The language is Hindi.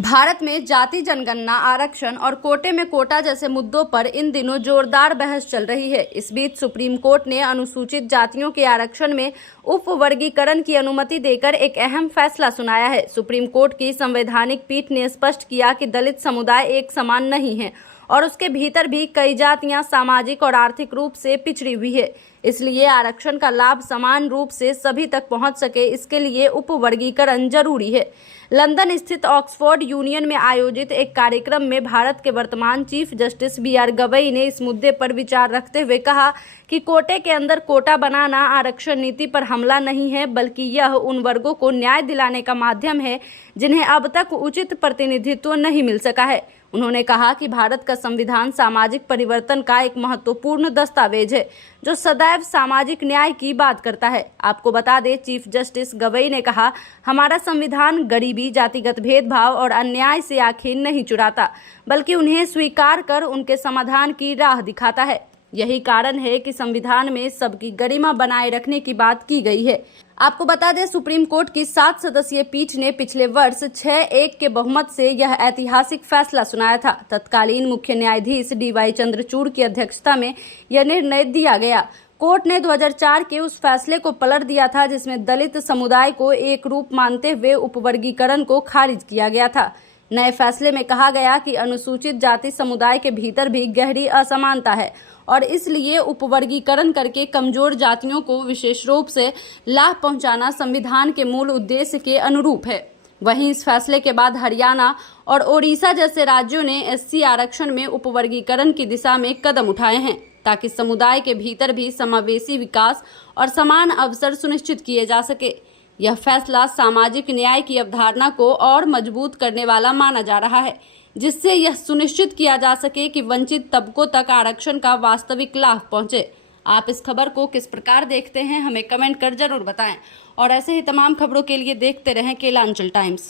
भारत में जाति जनगणना, आरक्षण और कोटे में कोटा जैसे मुद्दों पर इन दिनों जोरदार बहस चल रही है। इस बीच सुप्रीम कोर्ट ने अनुसूचित जातियों के आरक्षण में उपवर्गीकरण की अनुमति देकर एक अहम फैसला सुनाया है। सुप्रीम कोर्ट की संवैधानिक पीठ ने स्पष्ट किया कि दलित समुदाय एक समान नहीं है और उसके भीतर भी कई जातियां सामाजिक और आर्थिक रूप से पिछड़ी हुई है। इसलिए आरक्षण का लाभ समान रूप से सभी तक पहुंच सके, इसके लिए उपवर्गीकरण जरूरी है। लंदन स्थित ऑक्सफोर्ड यूनियन में आयोजित एक कार्यक्रम में भारत के वर्तमान चीफ जस्टिस बी.आर. गवई ने इस मुद्दे पर विचार रखते हुए कहा कि कोटे के अंदर कोटा बनाना आरक्षण नीति पर हमला नहीं है, बल्कि यह उन वर्गों को न्याय दिलाने का माध्यम है जिन्हें अब तक उचित प्रतिनिधित्व नहीं मिल सका है। उन्होंने कहा कि भारत का संविधान सामाजिक परिवर्तन का एक महत्वपूर्ण दस्तावेज है जो सदैव सामाजिक न्याय की बात करता है। आपको बता दें, चीफ जस्टिस गवई ने कहा, हमारा संविधान गरीबी, जातिगत भेदभाव और अन्याय से आंखें नहीं चुराता, बल्कि उन्हें स्वीकार कर उनके समाधान की राह दिखाता है। यही कारण है कि संविधान में सबकी गरिमा बनाए रखने की बात की गई है। आपको बता दें, सुप्रीम कोर्ट की 7 सदस्यीय पीठ ने पिछले वर्ष 6-1 के बहुमत से यह ऐतिहासिक फैसला सुनाया था। तत्कालीन मुख्य न्यायाधीश डी.वाई. चंद्रचूड़ की अध्यक्षता में यह निर्णय दिया गया। कोर्ट ने 2004 के उस फैसले को पलट दिया था जिसमें दलित समुदाय को एक रूप मानते हुए उपवर्गीकरण को खारिज किया गया था। नए फैसले में कहा गया कि अनुसूचित जाति समुदाय के भीतर भी गहरी असमानता है और इसलिए उपवर्गीकरण करके कमजोर जातियों को विशेष रूप से लाभ पहुंचाना संविधान के मूल उद्देश्य के अनुरूप है। वहीं इस फैसले के बाद हरियाणा और ओडिशा जैसे राज्यों ने एससी आरक्षण में उपवर्गीकरण की दिशा में कदम उठाए हैं ताकि समुदाय के भीतर भी समावेशी विकास और समान अवसर सुनिश्चित किए जा सके। यह फैसला सामाजिक न्याय की अवधारणा को और मजबूत करने वाला माना जा रहा है, जिससे यह सुनिश्चित किया जा सके कि वंचित तबकों तक आरक्षण का वास्तविक लाभ पहुंचे। आप इस खबर को किस प्रकार देखते हैं, हमें कमेंट कर जरूर बताएं और ऐसे ही तमाम खबरों के लिए देखते रहें केलांचल टाइम्स।